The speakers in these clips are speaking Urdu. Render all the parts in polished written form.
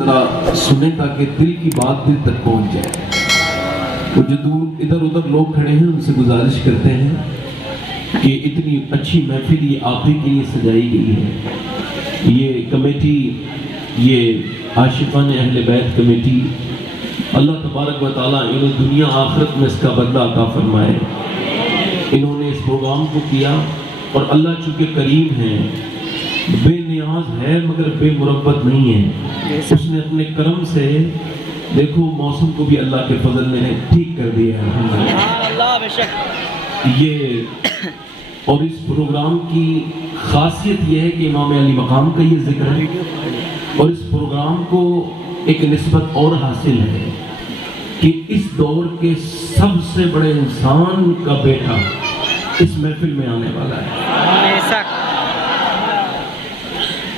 ذرا سنیں تاکہ دل کی بات دل تک پہنچ جائے. وہ جو دور ادھر ادھر لوگ کھڑے ہیں ان سے گزارش کرتے ہیں کہ اتنی اچھی محفل یہ آپ ہی کے لیے سجائی گئی ہے. یہ کمیٹی، یہ عاشقان اہل بیت کمیٹی، اللہ تبارک و تعالیٰ انہیں دنیا آخرت میں اس کا بدلہ عطا فرمائے. انہوں نے اس پروگرام کو کیا اور اللہ چونکہ کریم ہے، بے نیاز ہے مگر بے مربت نہیں ہے. اس نے اپنے کرم سے دیکھو موسم کو بھی اللہ کے فضل نے ٹھیک کر دیا ہے. یہ اور اس پروگرام کی خاصیت یہ ہے کہ امام علی مقام کا یہ ذکر ہے، اور اس پروگرام کو ایک نسبت اور حاصل ہے کہ اس دور کے سب سے بڑے انسان کا بیٹا اس محفل میں آنے والا ہے،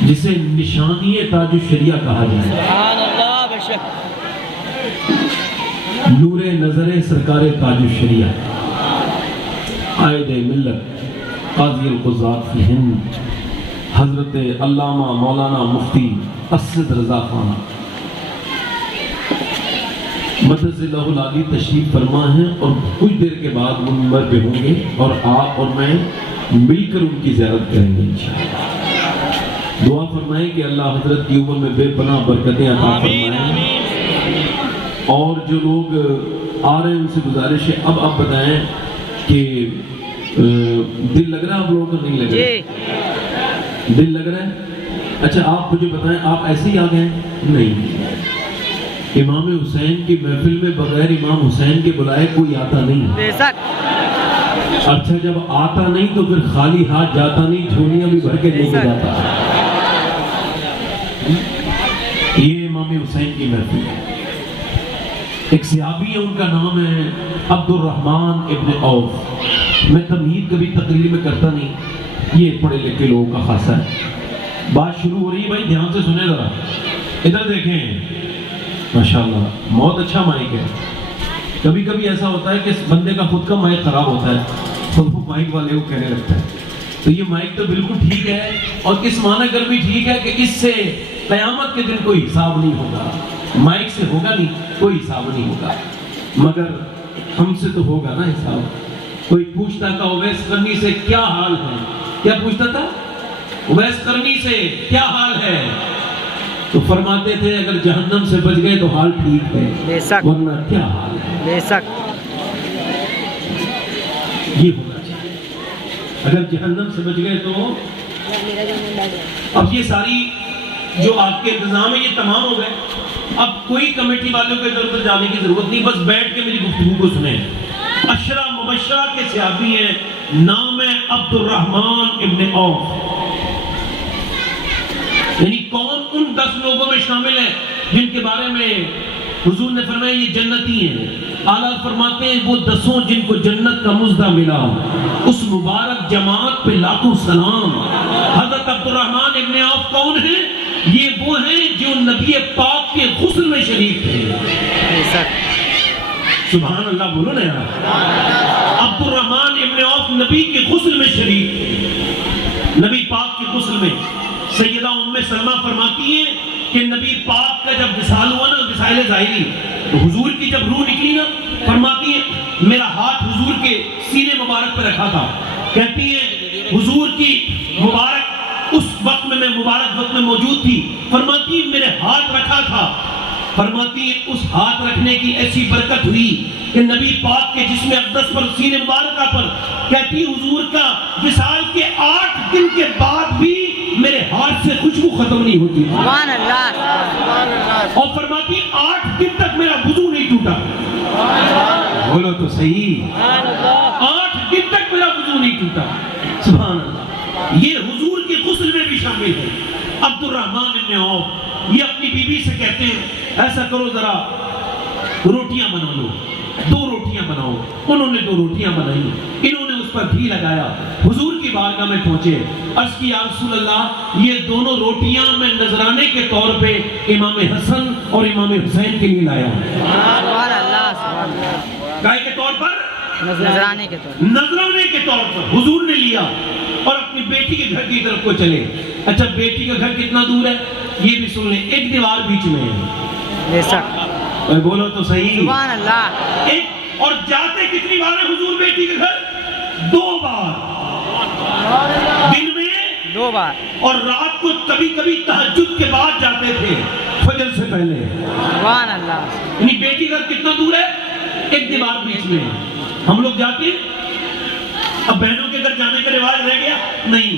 جسے نشانی تاج الشریعہ کہا جائے. نور نظر سرکار تاج الشریعہ، قائد ملت، قاضی القضات فی ہند، حضرت علامہ مولانا مفتی اسد رضا خان مدد اللہ العالی تشریف فرما ہے، اور کچھ دیر کے بعد منبر پہ ہوں گے اور آپ اور میں مل کر ان کی زیارت کریں گے انشاءاللہ. دعا فرمائیں کہ اللہ حضرت کی عمر میں بے پناہ برکتیں عطا فرمائیں. اور جو لوگ آ رہے ہیں ان سے گزارش ہے، اب آپ بتائیں کہ دل لگ رہا ہے آپ لوگوں کو؟ نہیں لگ رہا؟ دل لگ رہا ہے؟ اچھا آپ مجھے بتائیں، آپ ایسے ہی آ گئے؟ نہیں، امام حسین کی محفل میں بغیر امام حسین کے بلائے کوئی آتا نہیں. اچھا جب آتا نہیں تو پھر خالی ہاتھ جاتا نہیں، جھولیاں بھی بھر کے لے کے جاتا ہے. یہ امام حسین کی محفل ہے. ایک صحابی ہے، ان کا نام ہے عبد الرحمن ابن عوف. میں تمہید کبھی تقریر میں کرتا نہیں، یہ پڑھے لکھے لوگوں کا خاصہ ہے. بات شروع ہو رہی ہے، بھائی دھیان سے سنیں ذرا، ادھر دیکھیں. ماشاءاللہ بہت اچھا مائک ہے. کبھی کبھی ایسا ہوتا ہے کہ اس بندے کا خود کا مائک خراب ہوتا ہے تو وہ مائک والے کو کہنے لگتا ہے. تو یہ مائک تو بالکل ٹھیک ہے، اور اس معنی کر بھی ٹھیک ہے کہ اس سے قیامت کے دن کوئی حساب نہیں ہوگا. مائک سے ہوگا نہیں، کوئی حساب نہیں ہوگا، مگر ہم سے تو ہوگا نا حساب. کوئی پوچھتا تھا اویس قرنی سے کیا حال ہے، کیا پوچھتا تھا؟ اویس قرنی سے کیا حال ہے؟ تو فرماتے تھے اگر جہنم سے بچ گئے تو حال ٹھیک ہے، ورنہ کیا حال ہے. بے شک یہ ہونا چاہیے. اگر جہنم سے بچ گئے تو اب یہ ساری جو آپ کے انتظام ہے یہ تمام ہو گئے. اب کوئی کمیٹی والوں کو ادھر ادھر جانے کی ضرورت نہیں، بس بیٹھ کے میری گفتگو کو سنیں. عشرہ مبشرہ کے صحابی ہیں، نام ہے عبد الرحمن ابن عوف. یعنی کون ان 10 لوگوں میں شامل ہیں جن کے بارے میں حضور نے فرمایا یہ جنتی ہیں. اعلیٰ فرماتے ہیں وہ 10 جن کو جنت کا مزدہ ملا، اس مبارک جماعت پہ لاکھوں سلام. حضرت عبد الرحمن ابن عوف کون ہیں؟ یہ وہ ہیں جو نبی پاک کے غسل میں شریک تھے. سبحان اللہ بولو نا یار. عبد الرحمن ابن عوف نبی کے غسل میں شریک تھے. نبی پاک کے غسل میں سیدہ ام سلمہ فرماتی ہیں کہ نبی پاک کا جب وصال ہوا نا، وصال ظاہری، تو حضور کی جب روح نکلی نا، فرماتی ہیں میرا ہاتھ حضور کے سینے مبارک پہ رکھا تھا. کہتی ہیں حضور کی مبارک اس وقت میں مبارک وقت میں موجود تھی. فرماتی ہیں میرے ہاتھ رکھا تھا. فرماتی ہیں اس ہاتھ رکھنے کی ایسی برکت ہوئی کہ نبی پاک کے جسم اقدس پر سینے مبارکہ پر، کہتی حضور کا وصال کے 8 دن کے بعد بھی میرے ہاتھ سے خوشبو ختم نہیں ہوتی. سبحان اللہ. اور فرماتی 8 دن تک میرا وضو نہیں ٹوٹا. بولو تو صحیح. 8 دن تک میرا وضو نہیں ٹوٹا. سبحان اللہ. یہ حضور کے غسل میں بھی شامل ہے. عبد الرحمن ابن عوف یہ اپنی بیوی سے کہتے ہیں ایسا کرو ذرا روٹیاں بنا لو، 2 روٹیاں بناؤ. انہوں نے 2 روٹیاں بنائی، انہوں نے اس پر گھی لگایا، حضور کی بارگاہ میں پہنچے. عرض کی یا رسول اللہ یہ دونوں روٹیاں میں نذرانے کے طور پہ امام حسن اور امام حسین کے لیے لایا ہوں. گائے کے طور پر، نذرانے کے طور پر حضور نے لیا اور اپنی بیٹی کے گھر کی طرف کو چلے. اچھا بیٹی کا گھر کتنا دور ہے یہ بھی سن لیں, ایک دیوار بیچ میں ہے. بے شک بولو تو صحیح. سبحان اللہ. ایک اور جاتے کتنی بار ہیں حضور بیٹی کے گھر؟ 2 بار, دن میں 2 بار اور رات کو کبھی کبھی تہجد کے بعد جاتے تھے فجر سے پہلے. سبحان اللہ. یعنی بیٹی گھر کتنا دور ہے؟ ایک دیوار بیچ میں. ہم لوگ جاتے اب بہنوں کے گھر جانے کا رواج رہ گیا نہیں,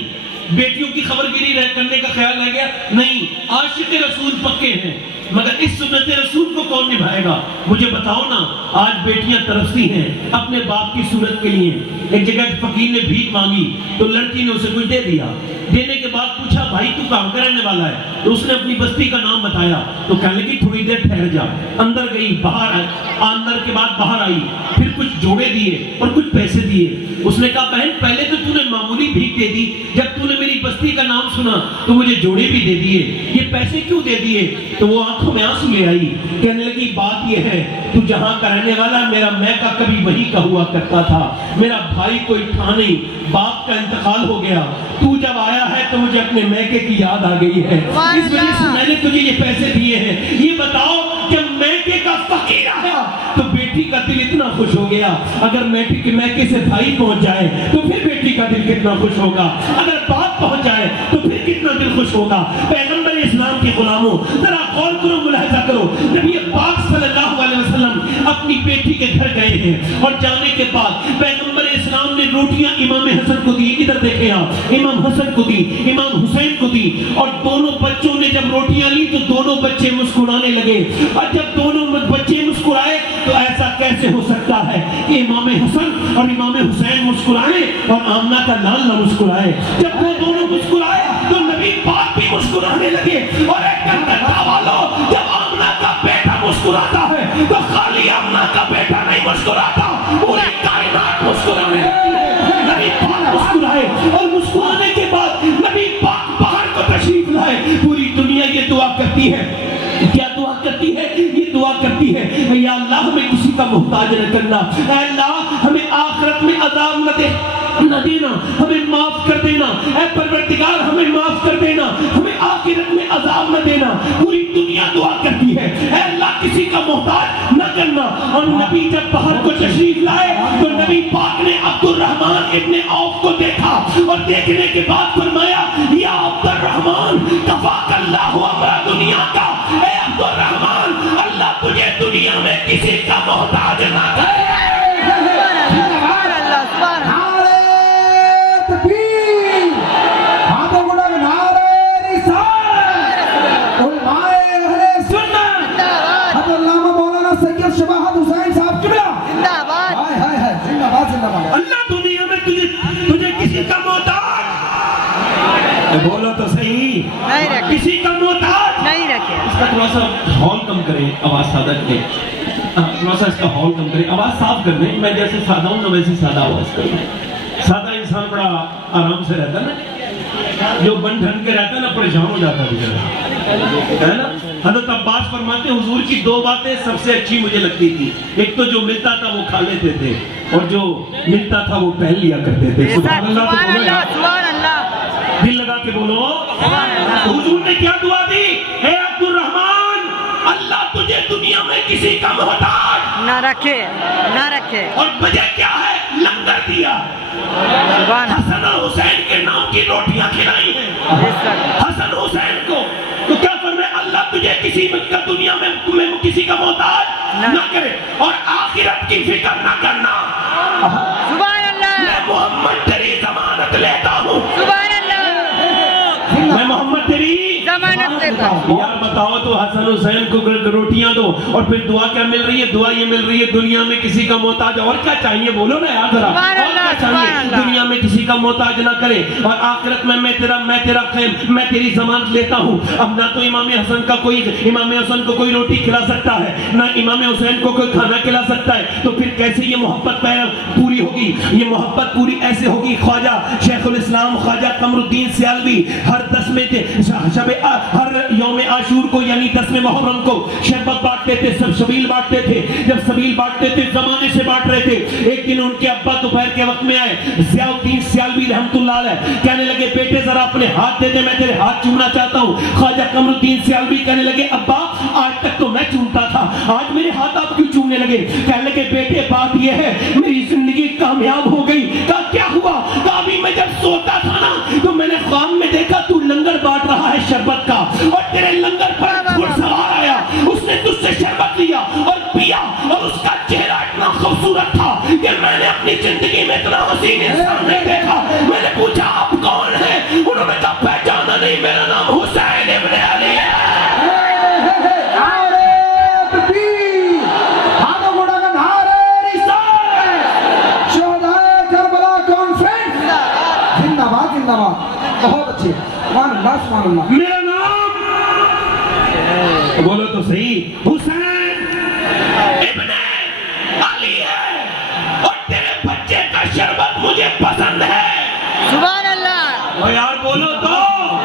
بیٹیوں کی خبر گیری کرنے کا خیال رہ گیا نہیں. عاشق رسول پکے ہیں مگر اس سنت رسول کو کون نبھائے گا؟ مجھے بتاؤ نا. آج بیٹیاں ترستی ہیں اپنے باپ کی صورت کے لیے. ایک جگہ فقیر نے بھیک مانگی تو لڑکی نے اسے کچھ دے دیا. دینے کے بعد پوچھا بھائی تو کہاں کا رہنے والا ہے؟ تو اس نے اپنی بستی کا نام بتایا. تو کہنے لگی تھوڑی دیر ٹھہر جا. اندر گئی, باہر آئی, اندر کے بعد باہر آئی, پھر کچھ جوڑے دیے اور کچھ پیسے دیے. اس نے کہا بہن پہلے تو نے معمولی بھیک دے دی, جب تو نے میری بستی کا نام سنا تو مجھے جوڑے بھی دے دیے, یہ پیسے کیوں دے دیے؟ تو وہ آنکھوں میں آنسو لے آئی. کہنے لگی بات یہ ہے تو جہاں کا رہنے والا, میرا میکا کبھی وہی کا ہوا کرتا تھا. میرا بھائی کوئی تھا نہیں, باپ کا انتقال ہو گیا. تو جب آیا ہے تو مجھے اپنے میکے کی یاد آ گئی ہے, اس وجہ سے میں نے تجھے یہ پیسے دیے ہیں. یہ بتاؤ جب میکے کا فقیر آیا تو بیٹی کا دل اتنا خوش ہو گیا. اگر میکے سے بھائی پہنچ جائے تو پھر بیٹی کا دل کتنا خوش ہوگا. اگر باپ پہنچ جائے تو پھر کتنا دل خوش ہوگا. پیغمبر اسلام کے غلاموں ذرا غور کرو, ملاحظہ کرو. نبی پاک صلی اللہ علیہ وسلم اپنی بیٹی کے گھر گئے ہیں اور جانے کے بعد پیغمبر اسلام نے روٹیاں امام حسن کو دی. ادھر دیکھیں آپ, امام حسن کو دی, امام حسین کو دی, اور دونوں بچوں نے جب روٹیاں لی تو دونوں بچے مسکرانے لگے. اور جب دونوں بچے مسکرائے تو ایسا کیسے ہو سکتا ہے کہ امام حسن اور امام حسین مسکرائے اور آمنہ کا لال نہ مسکرائے؟ جب وہ دونوں مسکرائے تو نبی پاک بھی مسکرانے لگے. اور ایک کلکتہ والوں, جب آمنہ کا بیٹا مسکراتا ہے تو خالی آمنہ کا بیٹا نہیں مسکراتا, پوری کائنات مسکرانے لگتی ہے. نبی پاک مسکرائے اور مسکرانے کے بعد نبی پاک باہر کو تشریف لائے. پوری دنیا یہ دعا کرتی ہے, کیا دعا کرتی ہے؟ یہ دعا کرتی ہے یا اللہ ہمیں کسی کا محتاج نہ کرنا, اے اللہ ہمیں آخرت میں عذاب نہ دینا, ہمیں معاف کر دینا, اے پروردگار ہمیں معاف کر دینا, ہمیں آخرت میں عذاب نہ دینا. پوری دنیا دعا کرتی ہے اے اللہ کسی کا محتاج نہ کرنا. اور نبی جب باہر کو تشریف لائے تو نبی پاک نے عبد الرحمن ابن عوف کو دیکھا اور دیکھنے کے بعد فرمایا یا عبد الرحمن کفاک اللہ امر دنیا کا. اے عبد الرحمن اللہ تجھے دنیا میں کسی کا محتاج نہ کرے. سبحان اللہ. سبحان اللہ. اللہ دنیا میں تجھے کسی کا محتاج, بولو تو صحیح, نہیں رکھے, کسی کا محتاج نہیں رکھے. اس کا تھوڑا سا ہال کم کریں, آواز سادہ کریں, تھوڑا سا اس کا ہال کم کریں, آواز صاف کر دیں. میں جیسے سادہ ہوں نا ویسے سادہ آواز کریں. سادہ انسان بڑا آرام سے رہتا ہے نا, جو بن ڈھن کے رہتا ہے نا پریشان ہو جاتا ہے نا. حضرت عباس فرماتے ہیں حضور کی 2 باتیں سب سے اچھی مجھے لگتی تھی. ایک تو جو ملتا تھا وہ کھا لیتے تھے, اور جو ملتا تھا وہ پہن لیا کرتے تھے. سبحان اللہ. تو بولو یار, سبحان اللہ, دل لگا کے بولو. حضور نے کیا دعا دی؟ اے عبد الرحمن اللہ تجھے دنیا میں کسی کا محتاج نہ رکھے, نہ رکھے. اور وجہ کیا ہے؟ لنگر دیا. حسن اور حسین کے نام کی روٹیاں کھلائی ہیں حسن حسین کو. تو کیا فرمائے اللہ تجھے کسی کا دنیا میں کسی کا محتاج نہ کرے, اور آخرت کی فکر نہ کرنا. سبحان اللہ. میں محمد تیری ضمانت لیتا ہوں. سبحان اللہ. میں محمد تیری ضمانت لیتا ہوں. یار بتاؤ تو حسن حسین کو روٹیاں دو, اور پھر دعا کیا مل رہی ہے؟ دعا یہ مل رہی ہے دنیا میں کسی کا محتاج. اور کیا چاہیے بولو نا یار ذرا, اور کیا چاہیے؟ دنیا میں کسی کا محتاج نہ کرے, اور آخرت میں تیرا خیم, میں تیری ضمانت لیتا ہوں. اب نہ تو امام حسن کو کوئی روٹی کھلا سکتا ہے, نہ امام حسین کو کوئی کھانا کھلا سکتا ہے. تو پھر کیسے یہ محبت پوری ہوگی؟ یہ محبت پوری ایسے ہوگی, خواجہ شیخ الاسلام خواجہ قمر الدین سیالوی ہر 10 میں ہر یوم یوم عاشور کو یعنی 10 محرم کو شربت بانٹتے تھے, سب سبیل بانٹتے تھے. جب سبیل بانٹتے تھے زمانے سے بانٹ رہے تھے. ایک دن ان کے ابا دوپہر کے وقت میں آئے, ضیاء الدین سیالوی رحمت اللہ علیہ, کہنے لگے بیٹے ذرا اپنے ہاتھ دے دے, میں تیرے ہاتھ چومنا چاہتا ہوں. خواجہ قمر الدین سیالوی کہنے لگے ابا آج تک تو میں چومتا تھا, آج میرے ہاتھ آپ کیوں چومنے لگے؟ کہنے لگے بیٹے بات یہ ہے میری زندگی کامیاب ہو گئی. کہا کیا ہوا؟ کہا ابھی میں جب سوتا تھا نا تو میں نے خواب میں دیکھا تو لنگر بانٹ رہا ہے شربت کا, اور تیرے لنگر پر گھڑ سوار آیا, اس نے تجھ سے شربت لیا اور پیا, اور اس کا چہرہ اتنا خوبصورت تھا کہ میں نے اپنی زندگی میں اتنا حسین انسان نہیں دیکھا. میں نے پوچھا آپ کون ہیں؟ انہوں نے کہا پہچانا نہیں, میرا نام حسین ابن علی ہے. بہت اچھے, سبحان اللہ سبحان اللہ. میرا نام بولو تو صحیح حسین ابن علی ہے, اور تیرے بچے کا شربت مجھے پسند ہے. سبحان اللہ. اور یار بولو تو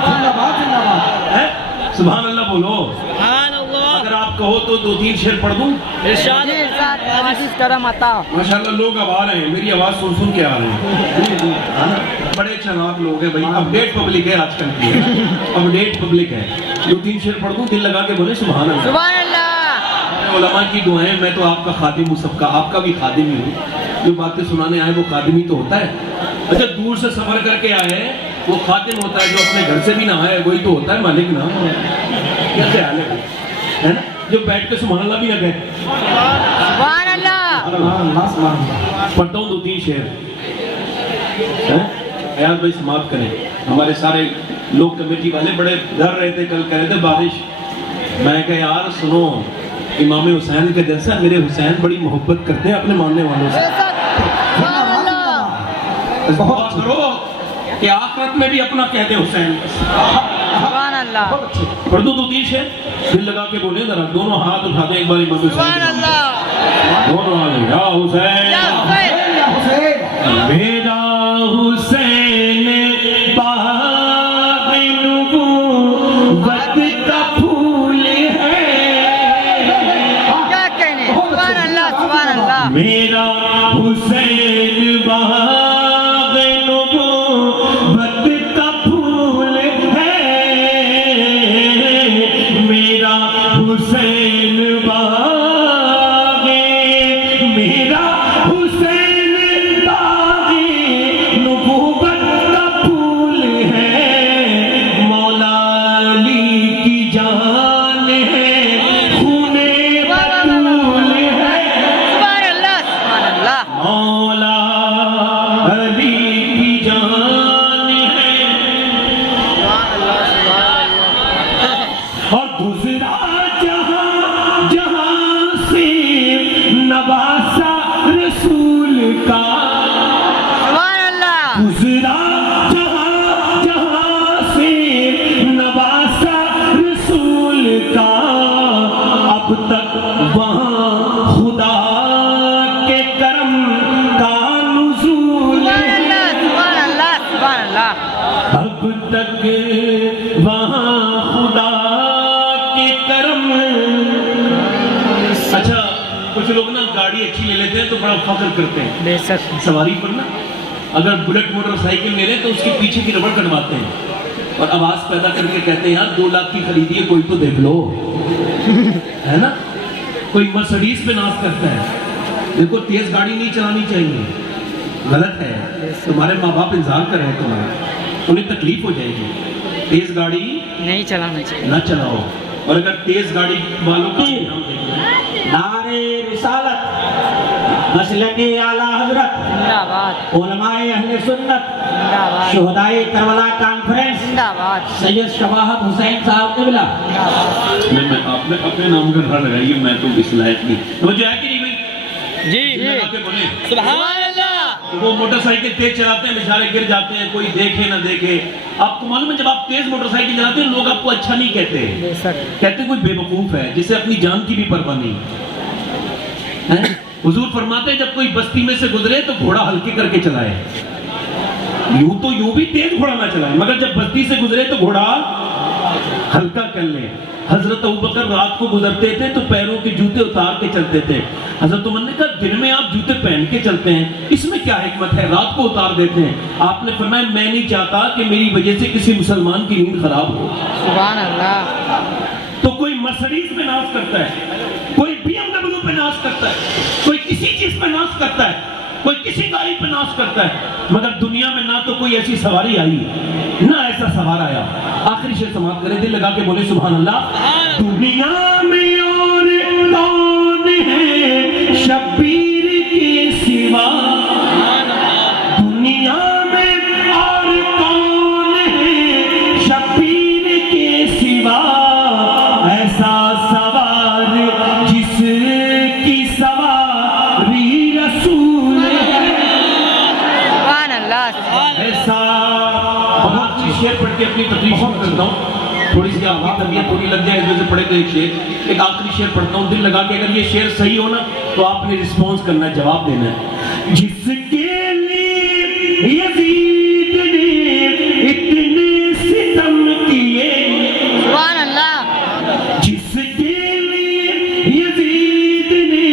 زندہ باد زندہ باد. سبحان اللہ بولو. سبحان اللہ. اگر آپ کہو تو 2-3 شعر پڑھ دوں. ارشاد ارشاد عزیز کرم عطا. ماشاءاللہ لوگ اب آ رہے ہیں, میری آواز سن سن کے آ رہے ہیں. بڑے چناب لوگ ہیں بھائی, اپڈیٹ پبلک ہے آج کل کی, اپڈیٹ پبلک ہے. 2-3 شعر پڑھ دوں, دل لگا کے بولے سبحان اللہ. سبحان اللہ. علماء کی دعائیں, میں تو آپ کا خادم ہوں, سب کا آپ کا بھی خادم ہی ہوں. جو باتیں سنانے آئے وہ خادم ہی تو ہوتا ہے. اچھا دور سے سفر کر کے آئے وہ خادم ہوتا ہے, جو اپنے گھر سے بھی نہ آئے وہی تو ہوتا ہے مالک نا. کیا خیال ہے نا, جو بیٹھ کے سبحان اللہ بھی نہ کہے. سبحان اللہ. سبحان اللہ سبحان اللہ. پڑھتا ہوں 2-3 شعر. ایاز بھائی سماعت کریں. ہمارے سارے لوگ کمیٹی والے بڑے ڈر رہے تھے, کل کہہ رہے تھے بارش. میں کہا یار سنو, امام حسین کے دل سے میرے حسین بڑی محبت کرتے ہیں اپنے ماننے والوں سے. سبحان اللہ. بہت کرو کہ آخرت میں بھی اپنا کہتے حسین. سبحان اللہ. پڑھ دو 2-3 شعر, دل لگا کے بولے ذرا. دونوں ہاتھ اٹھا دیں ایک بار امام حسین. سبحان اللہ. دونوں ہاتھ. یا حسین یا حسین. یا حسین. میرا حسین باغ نبوت کا پھول ہے. کیا کہنے. سبحان اللہ سبحان اللہ. میرا حسین باغ نبوت کا پھول ہے. میرا حسین باغ, میرا حسین باغ نبوت کا پھول ہے. مولا علی کی جان ہے, خون بطول ہے. سبحان اللہ سبحان اللہ. مولا علی کی جان ہے. اور گزرا جہاں جہاں سے نواسا رسول کا. سبحان اللہ. گزرا جہاں جہاں سے نواسا رسول کا. اب تک وہاں خدا کے کرم کا نزول سبحان ہے. اللہ سبحان اللہ سبحان اللہ. اب تک وہاں خدا کے کرم. اچھا کچھ لوگ نا گاڑی اچھی لے لیتے ہیں تو بڑا فخر کرتے ہیں بے شک. سواری پر نا. اگر بلٹ موٹر سائیکل لے لیں تو اس کے پیچھے کی ربڑ کٹواتے ہیں اور آواز پیدا کر کے کہتے ہیں یار 2 لاکھ کی خریدی ہے, کوئی تو دیکھ لو. ہے نا, کوئی مرسڈیز پہ ناز کرتا ہے. دیکھو تیز گاڑی نہیں چلانی چاہیے, غلط ہے. تمہارے ماں باپ انتظار کر رہے ہیں تمہارا, انہیں تکلیف ہو جائے گی. تیز گاڑی نہیں چلانا چاہیے. نہ چلاؤ. اور اگر تیز گاڑی والوں کا نام دیکھیں, نعرے رسالت, مسلک اعلیٰ حضرت, زندہ باد. علماء اہل سنت, زندہ باد. شہدائے کربلا کانفرنس, زندہ باد. سید شواہد حسین صاحب قبلہ. میں آپ نے اپنے نام کا گھر لگائیے, میں تو اس لائق نہیں. مجھے ہے کہ نہیں بھائی؟ جی لگا کے بولیں. سبحان اللہ. وہ موٹر سائیکل تیز چلاتے ہیں, بیچارے گر جاتے ہیں, کوئی دیکھے نہ دیکھے. آپ کو معلوم ہے جب آپ تیز موٹر سائیکل چلاتے ہیں لوگ آپ کو اچھا نہیں کہتے, بے شک. کہتے ہیں کوئی بے وقوف ہے جسے اپنی جان کی بھی پرواہ نہیں. ہیں؟ حضور فرماتے ہیں جب کوئی بستی میں سے گزرے تو گھوڑا ہلکے کر کے چلائے. یوں تو یوں بھی تیز گھوڑا نہ چلائے, مگر جب بستی سے گزرے تو گھوڑا ہلکا کر لیں. حضرت ابوبکر رات کو گزرتے تھے تو پیروں کے جوتے اتار کے چلتے تھے. حضرت عمر نے کہا دن میں آپ جوتے پہن کے چلتے ہیں, اس میں کیا حکمت ہے, رات کو اتار دیتے ہیں. آپ نے فرمایا میں نہیں چاہتا کہ میری وجہ سے کسی مسلمان کی نیند خراب ہو. سبحان اللہ. تو کوئی مرسڈیز پہ ناز کرتا ہے, کوئی بی ایم ڈبلیو پہ ناز کرتا ہے, کوئی کسی چیز پہ ناز کرتا ہے, کوئی کسی گاڑی پہ ناز کرتا ہے, مگر دنیا میں نہ تو کوئی ایسی سواری آئی نہ ایسا سوار آیا. آخری شعر سماعت کریں, دل لگا کے بولے سبحان اللہ. دنیا میں اور کون ہے شبیر کے سوا, دنیا میں اور کون ہے شبیر کے سوا, ایسا سوار جس کی سواری رسول ہے. سبحان اللہ. ایسا بہت اچھی شعر پڑھ کے اپنی تقریر شروع کرتا ہوں. تھوڑی سی آپ کی طبیعت تھوڑی لگ جائے اس وجہ سے پڑھے تو ایک شعر, ایک آخری شعر پڑھتا ہوں دل لگا کے. اگر یہ شعر صحیح ہو نا تو آپ نے رسپانس کرنا ہے, جواب دینا ہے. جس کے لیے یزید نے اتنے ستم کیے, سبحان اللہ. جس کے لیے یزید نے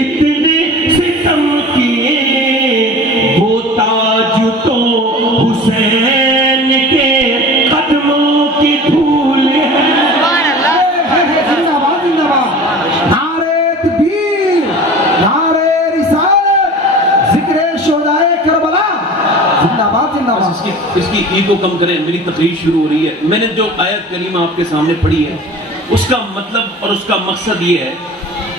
اتنے ستم کیے, وہ تاج تو حسین کے قدموں کی دھول ہے. سبحان اللہ. زندہ باد زندہ باد. نعرے تکبیر, نعرے رسالت, ذکر شہدائے کربلا. زندہ باد زندہ بس باد. اس کی ایگو کم کریں, میری تقریر شروع ہو رہی ہے. میں نے جو آیت کریمہ آپ کے سامنے پڑھی ہے اس کا مطلب اور اس کا مقصد یہ ہے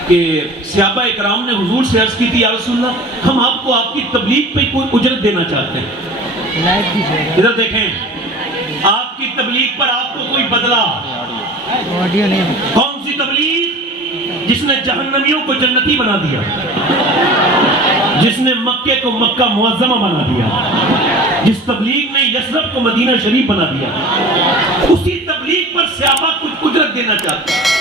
کہ صحابہ اکرام نے حضور سے عرض کی تھی یا رسول اللہ ہم آپ کو آپ کی تبلیغ پہ کوئی اجرت دینا چاہتے ہیں. ادھر دیکھیں, آپ کی تبلیغ پر آپ کو کوئی بدلہ, آڈیو نہیں. کون سی تبلیغ جس نے جہنمیوں کو جنتی بنا دیا, جس نے مکے کو مکہ معظمہ بنا دیا, جس تبلیغ نے یثرب کو مدینہ شریف بنا دیا, اسی تبلیغ پر صحابہ کچھ اجرت دینا چاہتے ہیں.